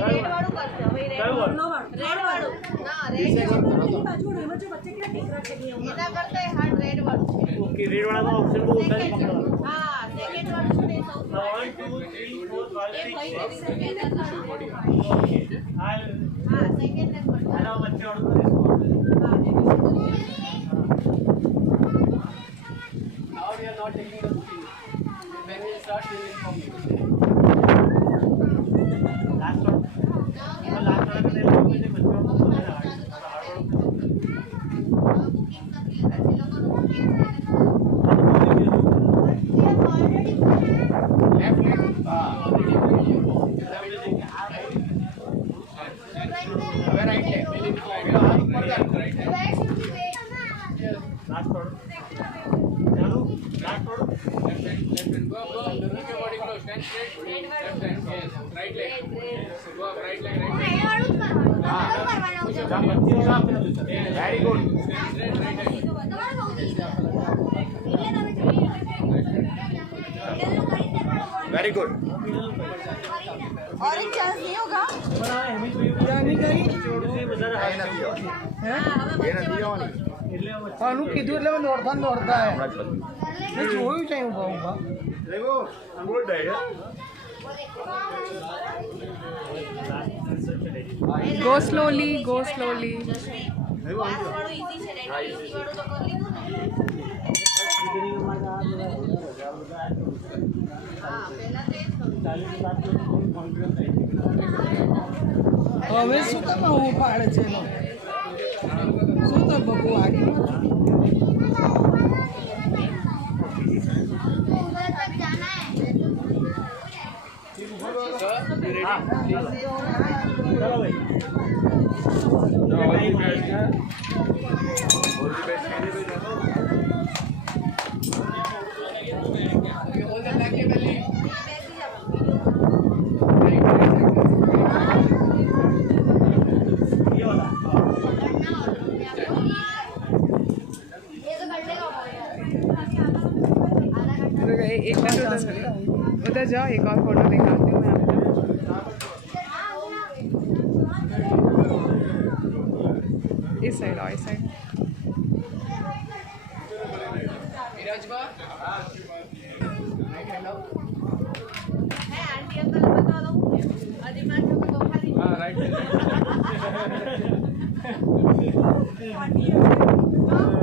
રેડ વાળું કરશે હવે રેડ વાળું ના રેડ વાળું બાજુ એમાં જો બચ્ચે કેટલા ટીકરા છે એના કરતા હાર્ડ રેડ વાળું છે ઓકે રેડ વાળાનો ઓપ્શન બહુ વધારે પકડવાનો હા સેકન્ડ વાળું છે ને સૌથી 1 2 3 4 5 6 ઓકે હા સેકન્ડ ને આના વચ્ચે order Now we are not taking the booking. When we start, we will inform you. Last order last order કરને લોકો જે બચ્ચો लास्ट ऑर्डर चालू last order Left hand. Go up, go up. Look your body close. Stand straight. Left hand. Yes. Right leg. Go up. Right leg. Right leg. Very good Stand straight. Right leg. Very good और एक चांस नहीं होगा नहीं कहीं छोड़ से बजार એ નથી આવવાની આનું કીધું એટલે મેં દોડતા હે હમણાં જ બધું મેં જોયું છે ઊભા ઊભા બોલ દે Go slowly, go slowly. Last વાળું ઈઝી છે રેડ ઈઝી વાળું તો કરી લીધું ને હા પહેલા તો એ જ હવે શું કામ આવું પાડે છે એનો શું તો બબુ આગળ चलो भाई Hold the back belly. ये वाला एक मिनट उधर जाओ, एक और फोटो दिखाती हूँ मैं आपको. इस साइड आओ, इस side. Miraj ba? Right hand up. है आंटी अंकल बता दो अधिमान को तो खाली Right hand.